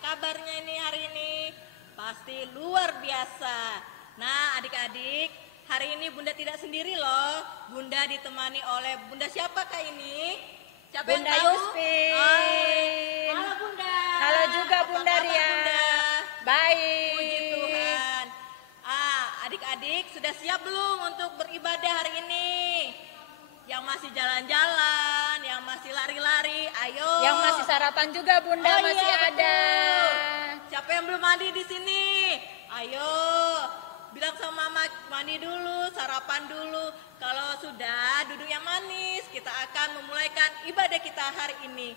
kabarnya ini hari ini? Pasti luar biasa. Nah, adik-adik, hari ini Bunda tidak sendiri loh. Bunda ditemani oleh Bunda siapakah ini? Siapa Bunda yang tahu? Yustin. Halo Bunda. Halo juga Apa Bunda kabar, Ria. Bunda? Baik. Puji Tuhan. Adik-adik sudah siap belum untuk beribadah hari ini? Yang masih jalan-jalan, yang masih lari-lari, ayo. Yang masih sarapan juga Bunda Oh, masih iya, ada. betul. Siapa yang belum mandi di sini? Ayo, bilang sama mama mandi dulu, sarapan dulu. Kalau sudah duduk yang manis, kita akan memulaikan ibadah kita hari ini.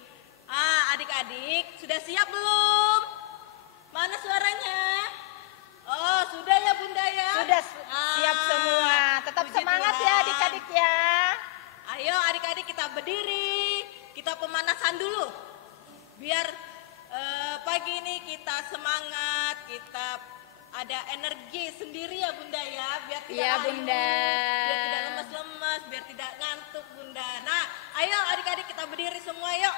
Adik-adik sudah siap belum? Mana suaranya? Oh, sudah ya Bunda ya? Sudah siap semua. Tetap puji semangat Tuhan. ya adik-adik ya. Ayo adik-adik kita berdiri, kita pemanasan dulu. Biar pagi ini kita semangat, kita ada energi sendiri ya Bunda ya. Biar tidak Iya, layu, Bunda. biar tidak lemas-lemas, biar tidak ngantuk Bunda. Nah, ayo adik-adik kita berdiri semua yuk.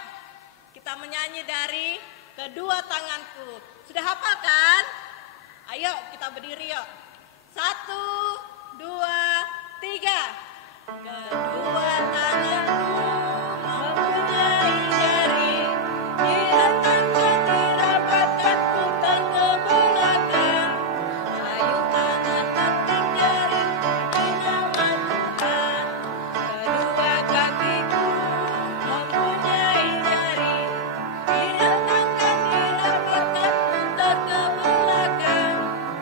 Kita menyanyi dari kedua tanganku. Sudah hafal kan? Ayo kita berdiri yuk. 1, 2, 3. Kedua tanganku mempunyai jari, direntangkan, dirapatkan, putar ke belakang. Ayu tangan penting jari di nama Tuhan. Kedua kakiku mempunyai jari, direntangkan, dirapatkan, putar ke belakang.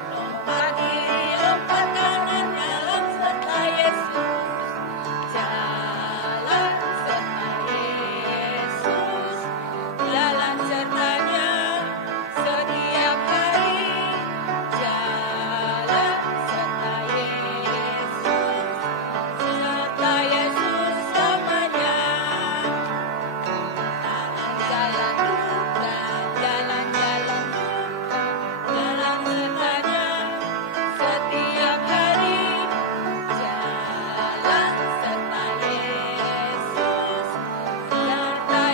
Lompat kiri, lompat kanan, jalan serta Yesus. Jalan serta Yesus, jalan sertanya setiap hari. Jalan serta Yesus selamanya. Jalan-jalan duka, jalan-jalan duka, jalan sertanya setiap hari. Jalan serta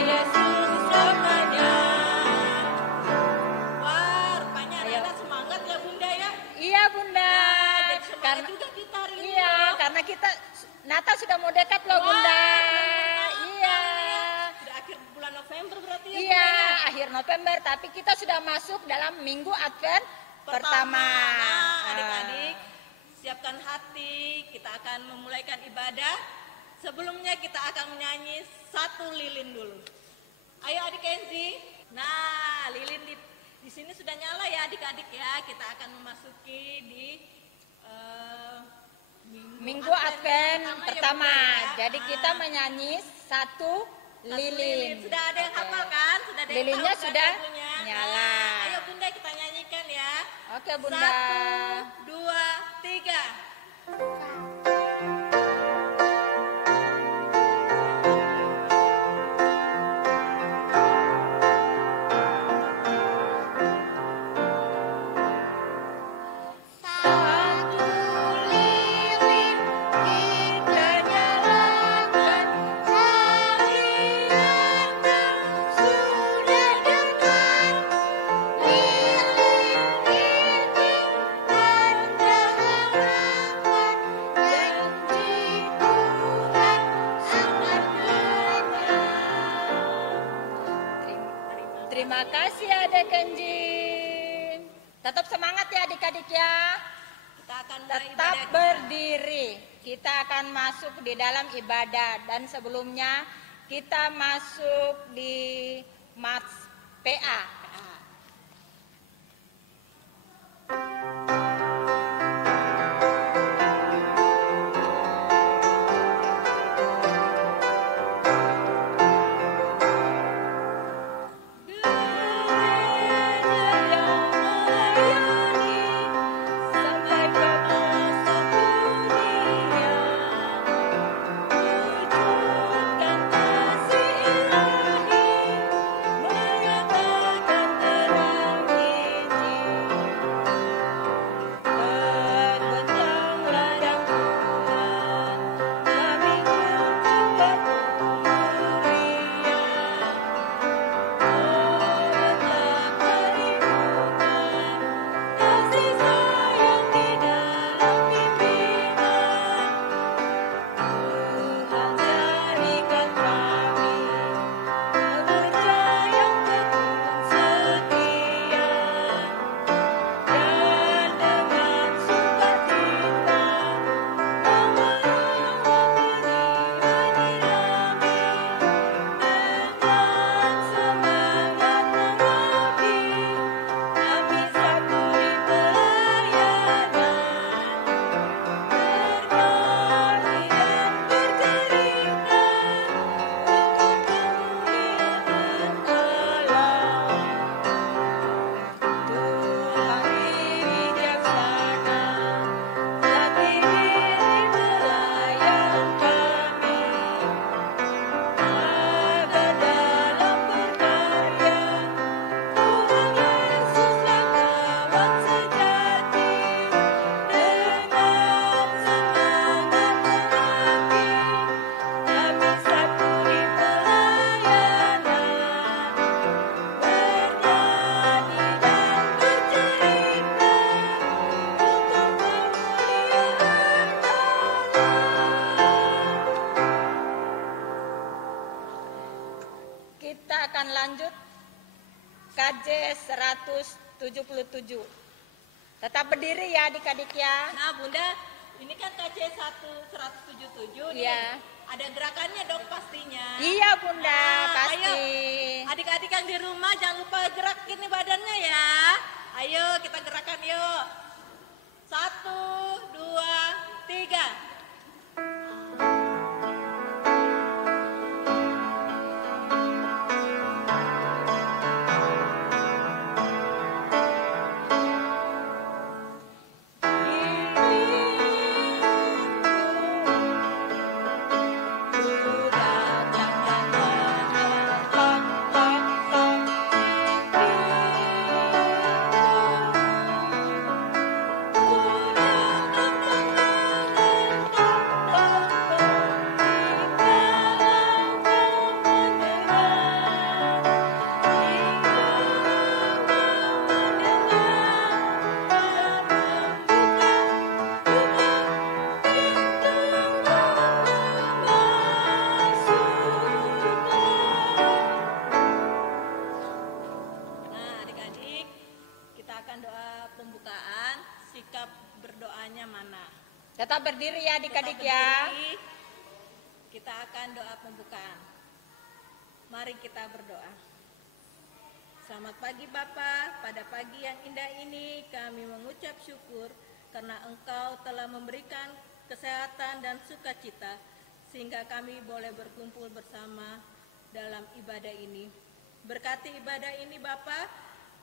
Yesus selamanya. Wah, rupanya anak-anak semangat ya Bunda ya. Iya Bunda. Jadi semangat Karena juga kita hari ini. iya, loh. karena kita Natal sudah mau dekat loh Bunda. Iya. Sudah akhir bulan November berarti ya. Iya, Bunda, ya? akhir November, tapi kita sudah masuk dalam minggu Advent pertama. Nah, adik-adik, siapkan hati, kita akan memulaikan ibadah. Sebelumnya kita akan menyanyi satu lilin dulu. Ayo adik Kenzi. Nah, lilin di sini sudah nyala ya adik-adik ya. Kita akan memasuki di Minggu Advent pertama. ya, Bunda, ya. Jadi kita menyanyi satu lilin. Sudah ada yang hafal kan? Sudah ada yang Lilinnya tahu kan sudah lagunya? nyala. Ayo Bunda kita nyanyikan ya. Oke Bunda. 1, 2, 3. Satu lilin kita nyalakan, hari yang sudah dekat. Lilin ini tanda harapan, janji Tuhan sangat nyata. Terima kasih Adek Kenji. Tetap semangat ya adik-adik ya. Kita akan mulai Tetap ibadah kita. berdiri. Kita akan masuk di dalam ibadah dan sebelumnya kita masuk di Mats PA. Sampai ke pelosok dunia, wujudkan kasih ilahi, menyatakan akan lanjut KJ 177. Tetap berdiri ya adik-adik ya. Nah Bunda, ini kan KJ 177 nih. Iya. Ada gerakannya dong pastinya. Iya Bunda, Nah, pasti. ayo adik-adik yang di rumah jangan lupa gerakin nih badannya ya. Ayo kita gerakan yuk. 1, 2, 3. Nah adik-adik, kita akan doa pembukaan. Sikap berdoanya mana? Tetap berdiri ya adik-adik Tetap ya. berdiri. Kita akan doa pembukaan. Mari kita berdoa. Selamat pagi Bapa, pada pagi yang indah ini kami mengucap syukur karena Engkau telah memberikan kesehatan dan sukacita sehingga kami boleh berkumpul bersama dalam ibadah ini. Berkati ibadah ini Bapa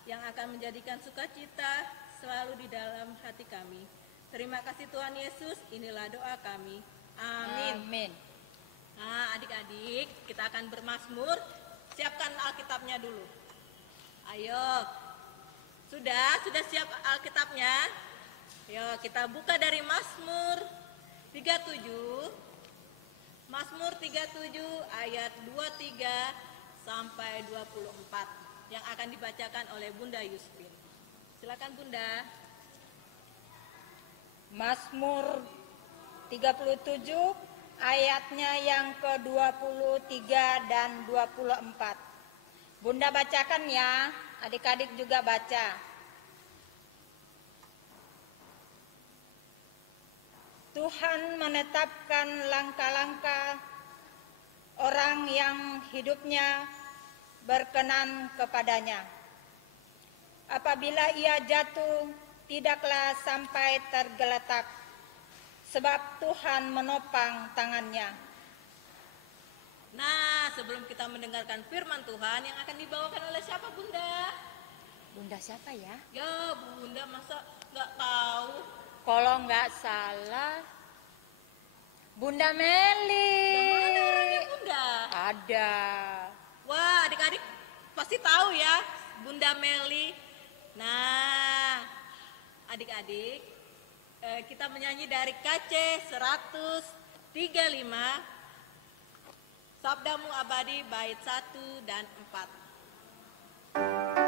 yang akan menjadikan sukacita selalu di dalam hati kami. Terima kasih Tuhan Yesus, inilah doa kami. Amin. Amin. Nah adik-adik, kita akan bermazmur. Siapkan Alkitabnya dulu. Ayo, sudah siap Alkitabnya? Ayo kita buka dari Mazmur 37. Mazmur 37 ayat 23 sampai 24 yang akan dibacakan oleh Bunda Yusfin. Silakan Bunda. Mazmur 37 ayatnya yang ke-23 dan 24. Bunda bacakan ya, adik-adik juga baca. Tuhan menetapkan langkah-langkah orang yang hidupnya berkenan kepadanya. Apabila ia jatuh, tidaklah sampai tergeletak, sebab Tuhan menopang tangannya. Nah, sebelum kita mendengarkan firman Tuhan yang akan dibawakan oleh siapa Bunda? Bunda siapa ya? Ya Bunda masa nggak tahu? Kalau nggak salah, Bunda Meli. Yang mana orangnya Bunda? Ada. Wah adik-adik pasti tahu ya Bunda Meli. Nah adik-adik kita menyanyi dari KC 135 Sabdamu Abadi bait 1 dan 4.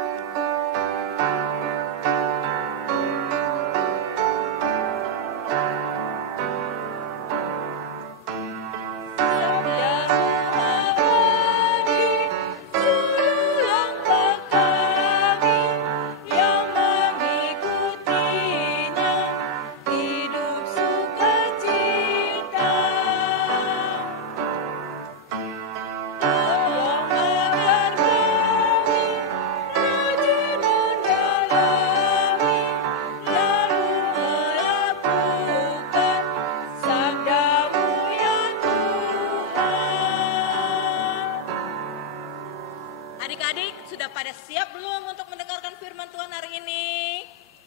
Adik-adik sudah pada siap belum untuk mendengarkan firman Tuhan hari ini?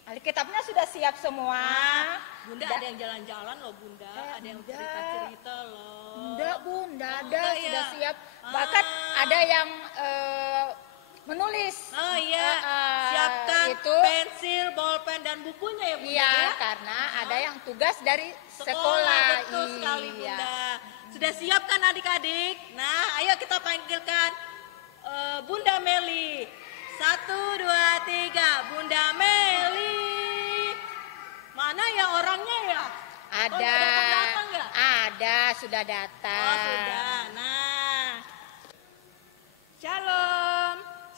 Alkitabnya sudah siap semua. Bunda ada yang jalan-jalan loh Bunda, ada yang Bunda. cerita-cerita loh. Bunda ada Enggak sudah ya? siap. Bahkan ada yang menulis. Oh iya, siapkan itu pensil, bolpen dan bukunya ya Bunda. Iya, Ya? karena ada yang tugas dari Sekolah, sekolah. betul sekali Iya. Bunda. Sudah siap kan adik-adik? Nah, ayo kita panggilkan Bunda Meli. 1, 2, 3, Bunda Meli. Mana ya orangnya ya? Oh, Ada, udah datang-datang ya? ada sudah datang. Oh sudah. Nah, Shalom.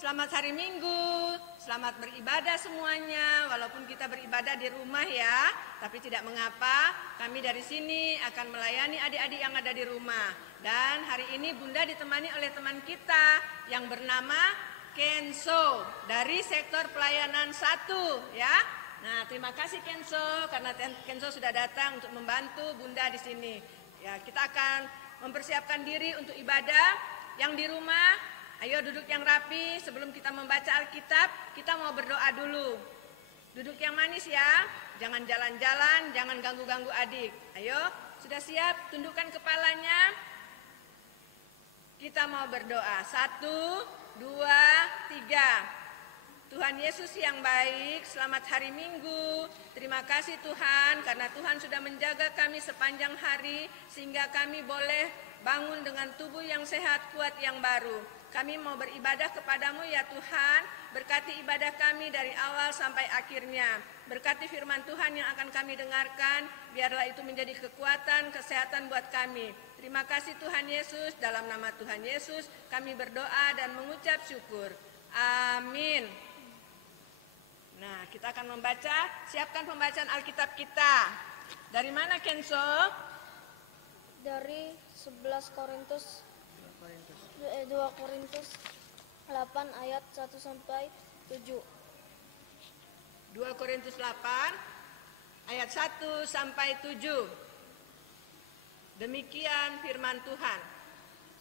selamat hari Minggu, selamat beribadah semuanya. Walaupun kita beribadah di rumah ya, tapi tidak mengapa, kami dari sini akan melayani adik-adik yang ada di rumah. Dan hari ini Bunda ditemani oleh teman kita yang bernama Kenzo dari sektor pelayanan 1 ya. Nah, terima kasih Kenzo karena Kenzo sudah datang untuk membantu Bunda di sini. Ya, kita akan mempersiapkan diri untuk ibadah. Yang di rumah, ayo duduk yang rapi. Sebelum kita membaca Alkitab, kita mau berdoa dulu. Duduk yang manis ya. Jangan jalan-jalan, jangan ganggu-ganggu adik. Ayo, sudah siap? Tundukkan kepalanya. Kita mau berdoa. 1, 2, 3. Tuhan Yesus yang baik, selamat hari Minggu. Terima kasih Tuhan karena Tuhan sudah menjaga kami sepanjang hari sehingga kami boleh bangun dengan tubuh yang sehat, kuat, yang baru. Kami mau beribadah kepadamu ya Tuhan. Berkati ibadah kami dari awal sampai akhirnya. Berkati firman Tuhan yang akan kami dengarkan. Biarlah itu menjadi kekuatan, kesehatan buat kami. Terima kasih Tuhan Yesus. Dalam nama Tuhan Yesus kami berdoa dan mengucap syukur. Amin. Nah, kita akan membaca, siapkan pembacaan Alkitab kita. Dari mana Kenzo? Dari 2 Korintus 8 ayat 1 sampai 7. 2 Korintus 8 ayat 1 sampai 7. Demikian firman Tuhan.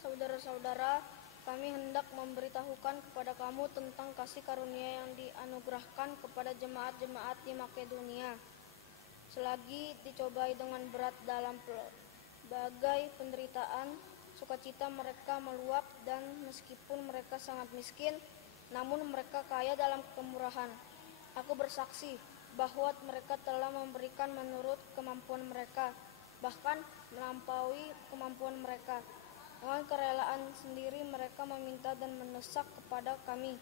Saudara-saudara, kami hendak memberitahukan kepada kamu tentang kasih karunia yang dianugerahkan kepada jemaat-jemaat di Makedonia. Selagi dicobai dengan berat dalam berbagai penderitaan, sukacita mereka meluap, dan meskipun mereka sangat miskin, namun mereka kaya dalam kemurahan. Aku bersaksi bahwa mereka telah memberikan menurut kemampuan mereka, bahkan melampaui kemampuan mereka. Dengan kerelaan sendiri mereka meminta dan mendesak kepada kami,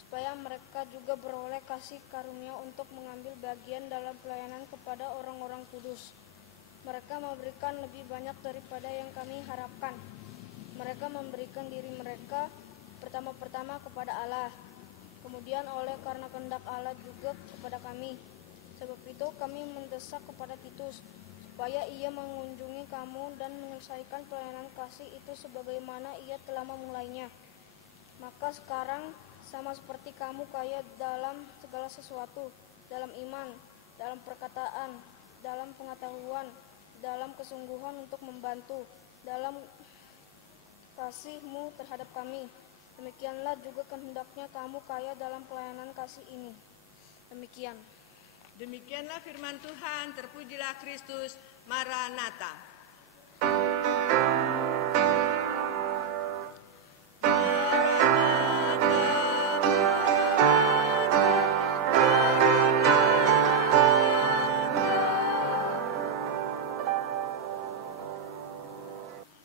supaya mereka juga beroleh kasih karunia untuk mengambil bagian dalam pelayanan kepada orang-orang kudus. Mereka memberikan lebih banyak daripada yang kami harapkan. Mereka memberikan diri mereka pertama-tama kepada Allah, kemudian oleh karena kehendak Allah juga kepada kami. Sebab itu kami mendesak kepada Titus, supaya ia mengunjungi kamu dan menyelesaikan pelayanan kasih itu sebagaimana ia telah memulainya. Maka sekarang sama seperti kamu kaya dalam segala sesuatu, dalam iman, dalam perkataan, dalam pengetahuan, dalam kesungguhan untuk membantu, dalam kasihmu terhadap kami. Demikianlah juga kehendaknya kamu kaya dalam pelayanan kasih ini. Demikian. Demikianlah firman Tuhan, terpujilah Kristus, Maranatha.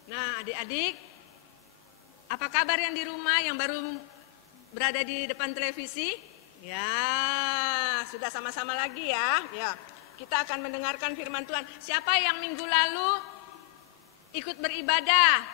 Nah, adik-adik, apa kabar yang di rumah yang baru berada di depan televisi? Ya, sudah sama-sama lagi ya. Ya, kita akan mendengarkan firman Tuhan. Siapa yang minggu lalu ikut beribadah?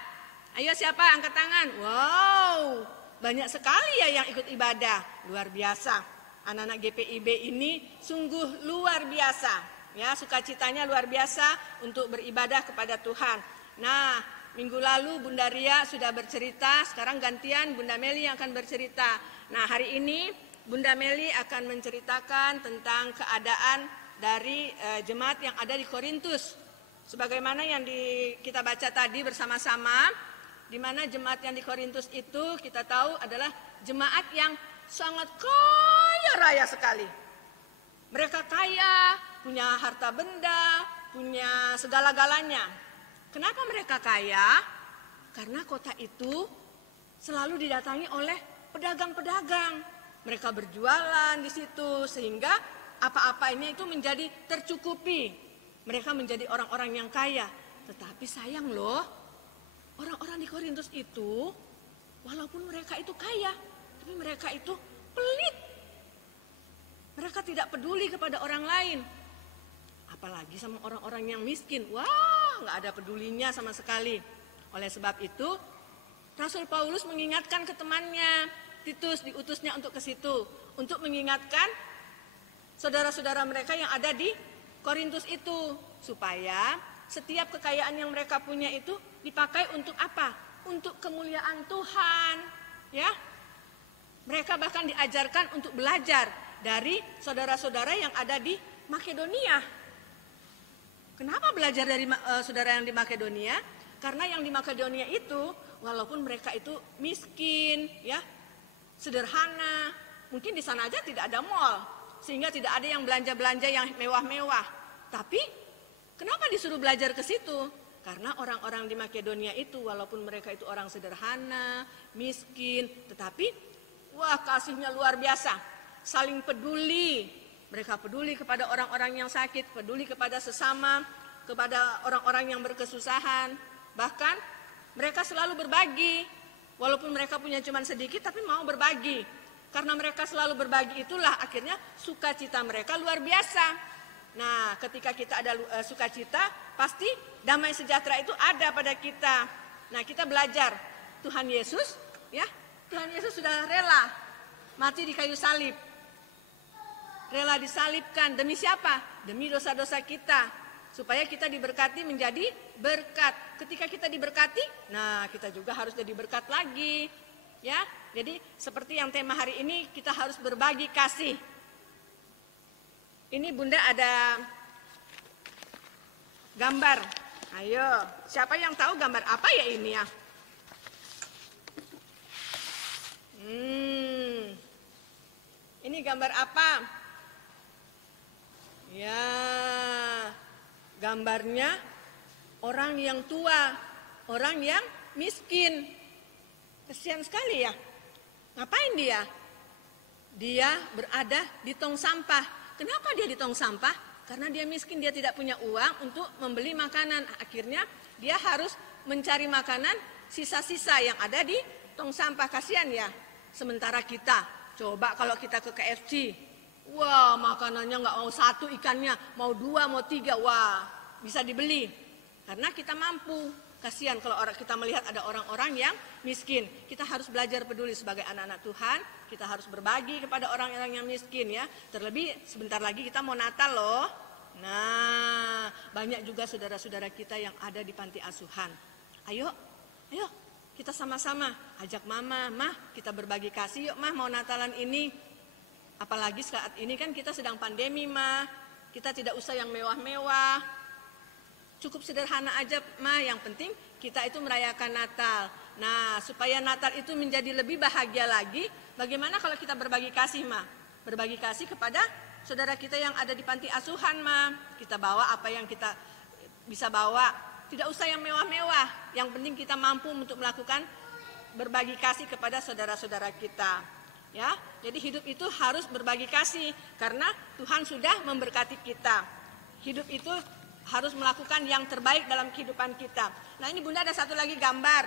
Ayo siapa angkat tangan? Wow, banyak sekali ya yang ikut ibadah. Luar biasa. Anak-anak GPIB ini sungguh luar biasa. Ya, sukacitanya luar biasa untuk beribadah kepada Tuhan. Nah, minggu lalu Bunda Ria sudah bercerita, sekarang gantian Bunda Meli yang akan bercerita. Nah, hari ini Bunda Meli akan menceritakan tentang keadaan dari jemaat yang ada di Korintus. Sebagaimana yang kita baca tadi bersama-sama, di mana jemaat yang di Korintus itu kita tahu adalah jemaat yang sangat kaya raya sekali. Mereka kaya, punya harta benda, punya segala-galanya. Kenapa mereka kaya? Karena kota itu selalu didatangi oleh pedagang-pedagang. Mereka berjualan di situ sehingga apa-apanya itu menjadi tercukupi. Mereka menjadi orang-orang yang kaya. Tetapi sayang loh, orang-orang di Korintus itu walaupun mereka itu kaya, tapi mereka itu pelit. Mereka tidak peduli kepada orang lain. Apalagi sama orang-orang yang miskin. Wah, nggak ada pedulinya sama sekali. Oleh sebab itu, Rasul Paulus mengingatkan ke temannya, Titus diutusnya untuk ke situ, untuk mengingatkan saudara-saudara mereka yang ada di Korintus itu, supaya setiap kekayaan yang mereka punya itu dipakai untuk apa? Untuk kemuliaan Tuhan, ya. Mereka bahkan diajarkan untuk belajar dari saudara-saudara yang ada di Makedonia. Kenapa belajar dari saudara yang di Makedonia? Karena yang di Makedonia itu, walaupun mereka itu miskin, ya, sederhana, mungkin di sana aja tidak ada mall, sehingga tidak ada yang belanja-belanja yang mewah-mewah. Tapi kenapa disuruh belajar ke situ? Karena orang-orang di Makedonia itu, walaupun mereka itu orang sederhana, miskin, tetapi wah, kasihnya luar biasa, saling peduli. Mereka peduli kepada orang-orang yang sakit, peduli kepada sesama, kepada orang-orang yang berkesusahan. Bahkan mereka selalu berbagi, walaupun mereka punya cuma sedikit, tapi mau berbagi. Karena mereka selalu berbagi, itulah akhirnya sukacita mereka luar biasa. Nah, ketika kita ada sukacita, pasti damai sejahtera itu ada pada kita. Nah, kita belajar Tuhan Yesus, ya, Tuhan Yesus sudah rela mati di kayu salib. Rela disalibkan demi siapa? Demi dosa-dosa kita. Supaya kita diberkati menjadi berkat. Ketika kita diberkati, nah kita juga harus jadi berkat lagi. Ya, jadi seperti yang tema hari ini, kita harus berbagi kasih. Ini Bunda ada gambar. Ayo, siapa yang tahu gambar apa ya ini ya? Ini gambar apa? Ya, gambarnya orang yang tua, orang yang miskin. Kasihan sekali ya. Ngapain dia? Dia berada di tong sampah. Kenapa dia di tong sampah? Karena dia miskin, dia tidak punya uang untuk membeli makanan. Akhirnya dia harus mencari makanan sisa-sisa yang ada di tong sampah. Kasihan ya. Sementara kita, coba kalau kita ke KFC, wah makanannya nggak mau satu ikannya, mau dua, mau tiga, wah bisa dibeli. Karena kita mampu. Kasihan kalau kita melihat ada orang-orang yang miskin. Kita harus belajar peduli sebagai anak-anak Tuhan. Kita harus berbagi kepada orang-orang yang miskin ya. Terlebih sebentar lagi kita mau Natal loh. Nah, banyak juga saudara-saudara kita yang ada di panti asuhan. Ayo, kita sama-sama ajak mama, mah kita berbagi kasih yuk mah, mau Natalan ini. Apalagi saat ini kan kita sedang pandemi mah. Kita tidak usah yang mewah-mewah. Cukup sederhana aja mah, yang penting kita itu merayakan Natal. Nah, supaya Natal itu menjadi lebih bahagia lagi, bagaimana kalau kita berbagi kasih mah? Berbagi kasih kepada saudara kita yang ada di panti asuhan mah. Kita bawa apa yang kita bisa bawa. Tidak usah yang mewah-mewah. Yang penting kita mampu untuk melakukan berbagi kasih kepada saudara-saudara kita. Ya, jadi hidup itu harus berbagi kasih karena Tuhan sudah memberkati kita. Hidup itu harus melakukan yang terbaik dalam kehidupan kita. Nah, ini Bunda ada satu lagi gambar.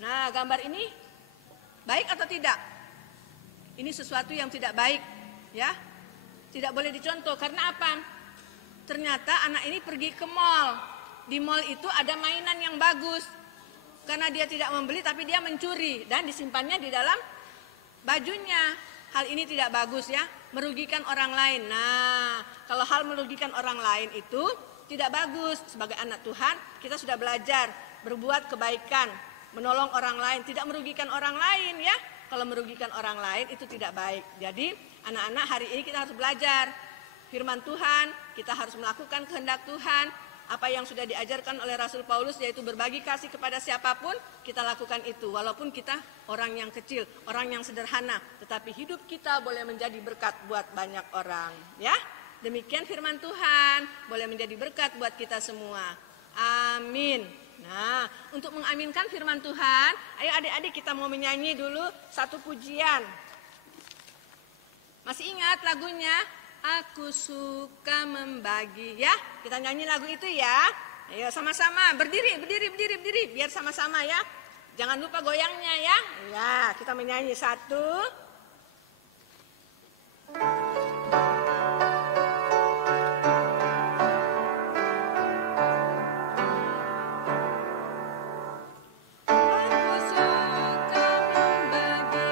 Nah, gambar ini baik atau tidak? Ini sesuatu yang tidak baik, ya. Tidak boleh dicontoh. Karena apa? Ternyata anak ini pergi ke mall. Di mall itu ada mainan yang bagus. Karena dia tidak membeli tapi dia mencuri dan disimpannya di dalam bajunya. Hal ini tidak bagus ya, merugikan orang lain. Nah, kalau hal merugikan orang lain itu tidak bagus. Sebagai anak Tuhan, kita sudah belajar berbuat kebaikan, menolong orang lain, tidak merugikan orang lain ya. Kalau merugikan orang lain itu tidak baik. Jadi, anak-anak hari ini kita harus belajar firman Tuhan, kita harus melakukan kehendak Tuhan. Apa yang sudah diajarkan oleh Rasul Paulus, yaitu berbagi kasih kepada siapapun, kita lakukan itu. Walaupun kita orang yang kecil, orang yang sederhana, tetapi hidup kita boleh menjadi berkat buat banyak orang ya. Demikian firman Tuhan, boleh menjadi berkat buat kita semua. Amin. Nah, untuk mengaminkan firman Tuhan, ayo adik-adik kita mau menyanyi dulu satu pujian. Masih ingat lagunya? Aku suka membagi ya. Kita nyanyi lagu itu ya. Ayo sama-sama berdiri, biar sama-sama ya. Jangan lupa goyangnya ya. Ya, kita menyanyi satu. Aku suka membagi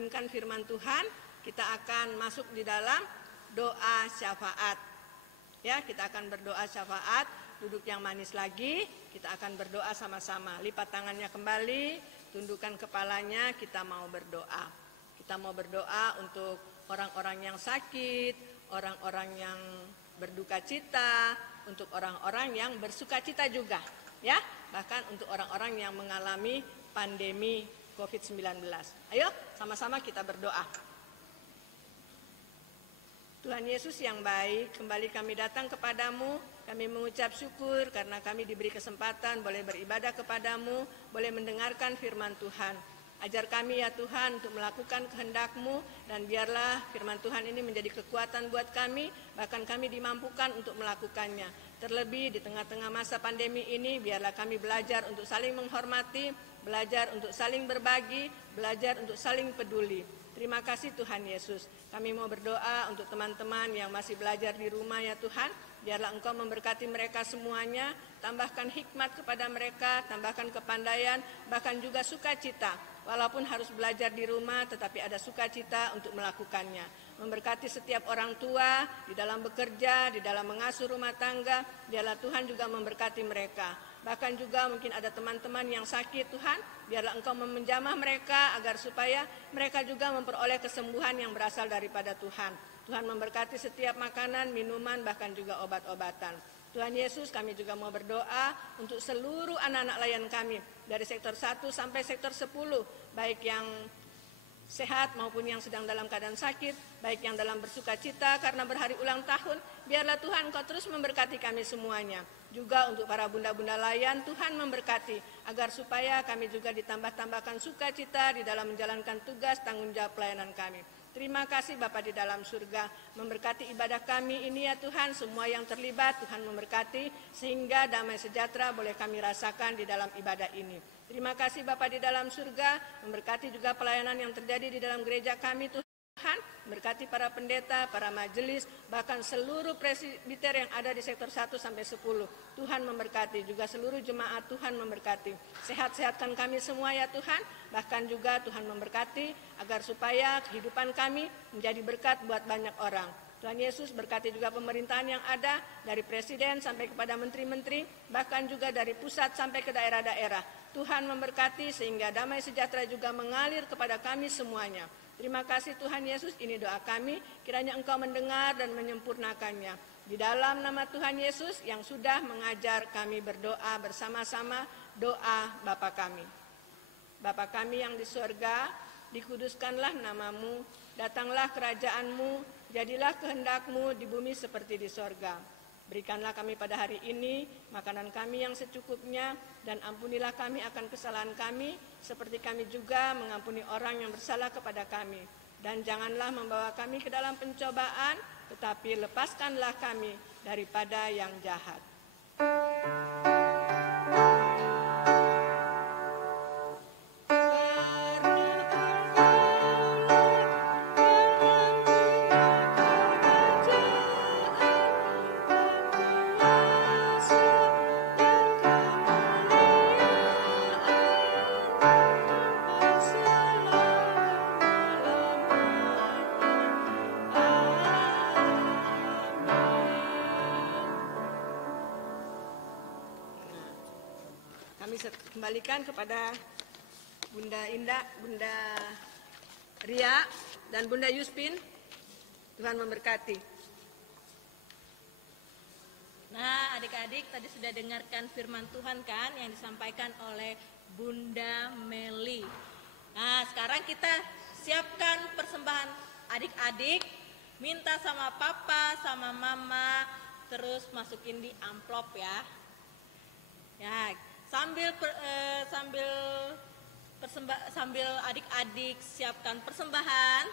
mengaminkan firman Tuhan, kita akan masuk di dalam doa syafaat. Ya, kita akan berdoa syafaat, duduk yang manis lagi, kita akan berdoa sama-sama. Lipat tangannya kembali, tundukkan kepalanya, kita mau berdoa. Kita mau berdoa untuk orang-orang yang sakit, orang-orang yang berduka cita, untuk orang-orang yang bersuka cita juga, ya. Bahkan untuk orang-orang yang mengalami pandemi COVID-19. Ayo, sama-sama kita berdoa. Tuhan Yesus yang baik, kembali kami datang kepadamu, kami mengucap syukur karena kami diberi kesempatan boleh beribadah kepadamu, boleh mendengarkan firman Tuhan. Ajar kami ya Tuhan untuk melakukan kehendak-Mu, dan biarlah firman Tuhan ini menjadi kekuatan buat kami, bahkan kami dimampukan untuk melakukannya. Terlebih di tengah-tengah masa pandemi ini, biarlah kami belajar untuk saling menghormati, belajar untuk saling berbagi, belajar untuk saling peduli. Terima kasih Tuhan Yesus. Kami mau berdoa untuk teman-teman yang masih belajar di rumah ya Tuhan. Biarlah Engkau memberkati mereka semuanya, tambahkan hikmat kepada mereka, tambahkan kepandaian, bahkan juga sukacita. Walaupun harus belajar di rumah, tetapi ada sukacita untuk melakukannya. Memberkati setiap orang tua di dalam bekerja, di dalam mengasuh rumah tangga. Biarlah Tuhan juga memberkati mereka. Bahkan juga mungkin ada teman-teman yang sakit Tuhan, biarlah Engkau menjamah mereka agar supaya mereka juga memperoleh kesembuhan yang berasal daripada Tuhan. Tuhan memberkati setiap makanan, minuman, bahkan juga obat-obatan. Tuhan Yesus, kami juga mau berdoa untuk seluruh anak-anak layan kami dari sektor 1 sampai sektor 10, baik yang sehat maupun yang sedang dalam keadaan sakit, baik yang dalam bersuka cita karena berhari ulang tahun. Biarlah Tuhan Engkau terus memberkati kami semuanya. Juga untuk para bunda-bunda layan, Tuhan memberkati agar supaya kami juga ditambah-tambahkan sukacita di dalam menjalankan tugas tanggung jawab pelayanan kami. Terima kasih Bapa di dalam surga, memberkati ibadah kami ini ya Tuhan, semua yang terlibat Tuhan memberkati, sehingga damai sejahtera boleh kami rasakan di dalam ibadah ini. Terima kasih Bapa di dalam surga, memberkati juga pelayanan yang terjadi di dalam gereja kami Tuhan, berkati para pendeta, para majelis, bahkan seluruh presbiter yang ada di sektor 1 sampai 10. Tuhan memberkati, juga seluruh jemaat Tuhan memberkati. Sehat-sehatkan kami semua ya Tuhan, bahkan juga Tuhan memberkati agar supaya kehidupan kami menjadi berkat buat banyak orang. Tuhan Yesus berkati juga pemerintahan yang ada, dari presiden sampai kepada menteri-menteri, bahkan juga dari pusat sampai ke daerah-daerah. Tuhan memberkati sehingga damai sejahtera juga mengalir kepada kami semuanya. Terima kasih Tuhan Yesus, ini doa kami, kiranya Engkau mendengar dan menyempurnakannya. Di dalam nama Tuhan Yesus yang sudah mengajar kami berdoa bersama-sama, doa Bapa kami. Bapa kami yang di surga, dikuduskanlah namamu, datanglah kerajaan-Mu, jadilah kehendak-Mu di bumi seperti di surga. Berikanlah kami pada hari ini makanan kami yang secukupnya, dan ampunilah kami akan kesalahan kami, seperti kami juga mengampuni orang yang bersalah kepada kami. Dan janganlah membawa kami ke dalam pencobaan, tetapi lepaskanlah kami daripada yang jahat. Kembalikan kepada Bunda Indah, Bunda Ria, dan Bunda Yuspin. Tuhan memberkati. Nah, adik-adik tadi sudah dengarkan firman Tuhan kan yang disampaikan oleh Bunda Meli. Nah, sekarang kita siapkan persembahan adik-adik, minta sama papa, sama mama, terus masukin di amplop ya. Ya, sambil adik-adik siapkan persembahan,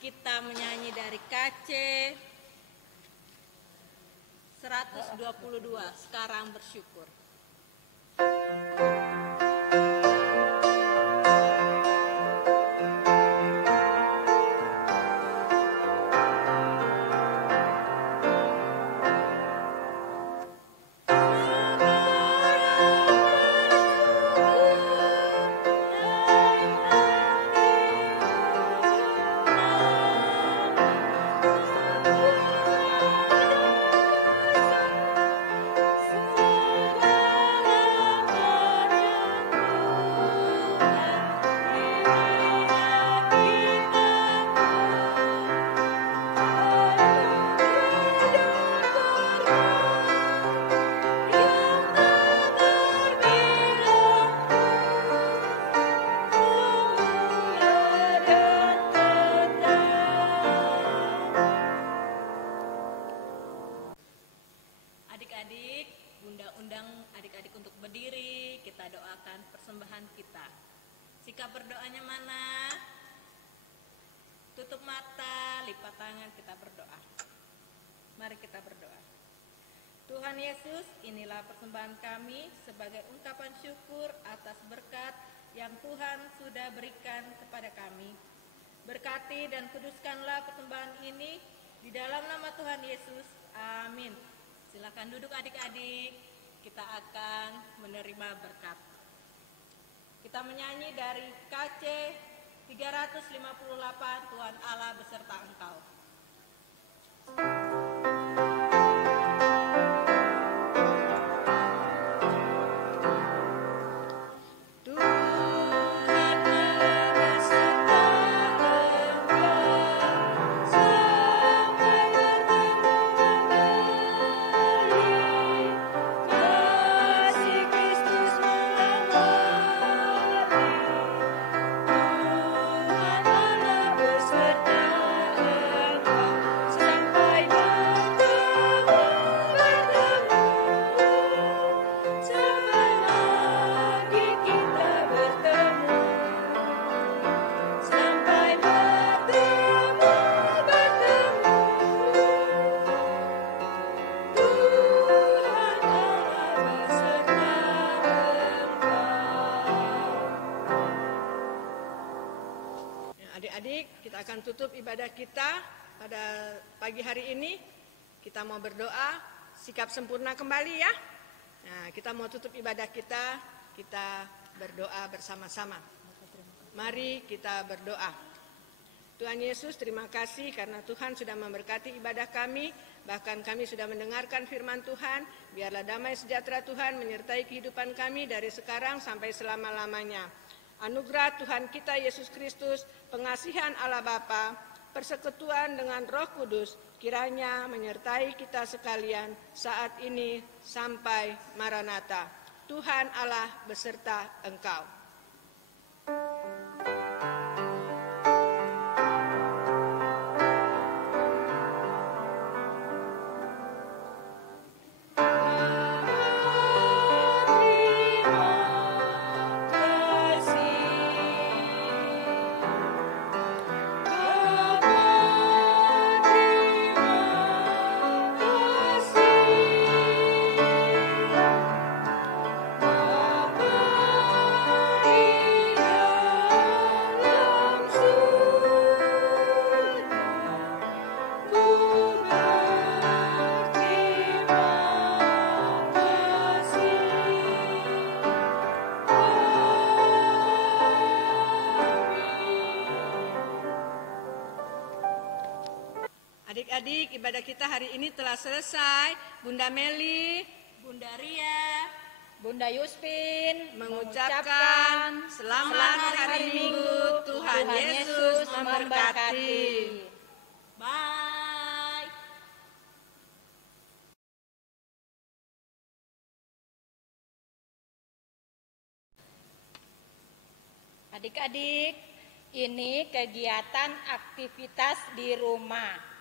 kita menyanyi dari KC 122, sekarang bersyukur. kita. Sikap berdoanya mana? Tutup mata, lipat tangan, kita berdoa. Mari kita berdoa. Tuhan Yesus, inilah persembahan kami sebagai ungkapan syukur atas berkat yang Tuhan sudah berikan kepada kami. Berkati dan kuduskanlah persembahan ini di dalam nama Tuhan Yesus. Amin. Silakan duduk adik-adik, kita akan menerima berkat. Kita menyanyi dari KC 358, Tuhan Allah beserta engkau. Adik-adik, kita akan tutup ibadah kita pada pagi hari ini. Kita mau berdoa, sikap sempurna kembali ya. Nah, kita mau tutup ibadah kita berdoa bersama-sama. Mari kita berdoa. Tuhan Yesus, terima kasih karena Tuhan sudah memberkati ibadah kami. Bahkan kami sudah mendengarkan firman Tuhan. Biarlah damai sejahtera Tuhan menyertai kehidupan kami dari sekarang sampai selama-lamanya. Anugerah Tuhan kita Yesus Kristus, pengasihan Allah Bapa, persekutuan dengan Roh Kudus, kiranya menyertai kita sekalian saat ini sampai Maranatha. Tuhan Allah beserta engkau. Adik-adik, ibadah kita hari ini telah selesai. Bunda Meli, Bunda Ria, Bunda Yuspin mengucapkan selamat hari Minggu. Tuhan Yesus memberkati. Bye. Adik-adik, ini kegiatan aktivitas di rumah.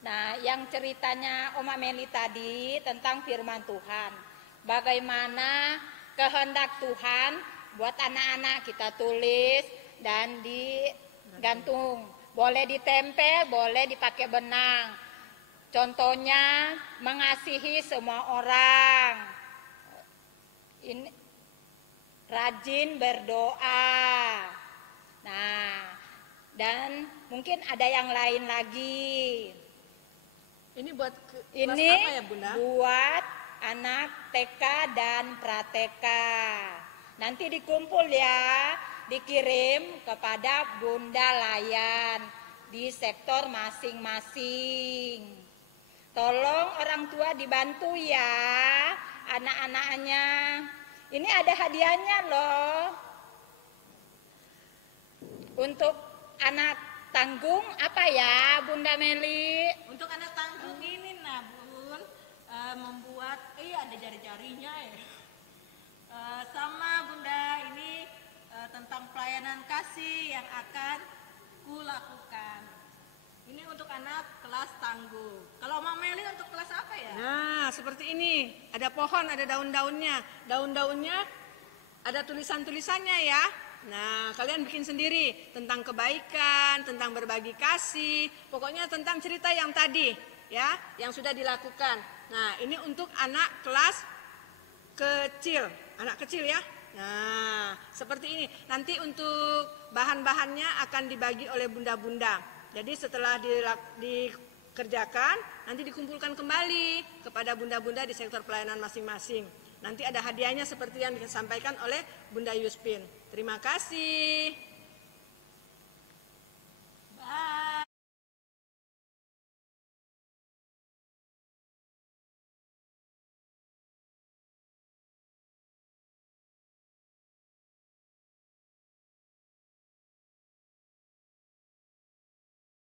Nah, yang ceritanya Oma Meli tadi tentang firman Tuhan. Bagaimana kehendak Tuhan buat anak-anak kita tulis dan digantung. Boleh ditempel, boleh dipakai benang. Contohnya mengasihi semua orang. Ini rajin berdoa. Nah, dan mungkin ada yang lain lagi. Ini buat kelas Ini apa ya, Bunda? buat anak TK dan Prateka. Nanti dikumpul ya, dikirim kepada Bunda Layan di sektor masing-masing. Tolong orang tua dibantu ya, anak-anaknya. Ini ada hadiahnya loh. Untuk anak tanggung apa ya, Bunda Meli? Untuk anak tanggung ini nah Bun, membuat, ada jari-jarinya ya. Sama Bunda ini tentang pelayanan kasih yang akan kulakukan. Ini untuk anak kelas tangguh. Kalau Mama Meli untuk kelas apa ya? Nah, seperti ini. Ada pohon, ada daun-daunnya. Daun-daunnya ada tulisan-tulisannya ya. Nah, kalian bikin sendiri tentang kebaikan, tentang berbagi kasih, pokoknya tentang cerita yang tadi ya, yang sudah dilakukan. Nah, ini untuk anak kelas kecil, anak kecil ya. Nah, seperti ini. Nanti untuk bahan-bahannya akan dibagi oleh bunda-bunda. Jadi setelah dikerjakan, nanti dikumpulkan kembali kepada bunda-bunda di sektor pelayanan masing-masing. Nanti ada hadiahnya seperti yang disampaikan oleh Bunda Yuspin. Terima kasih. Bye.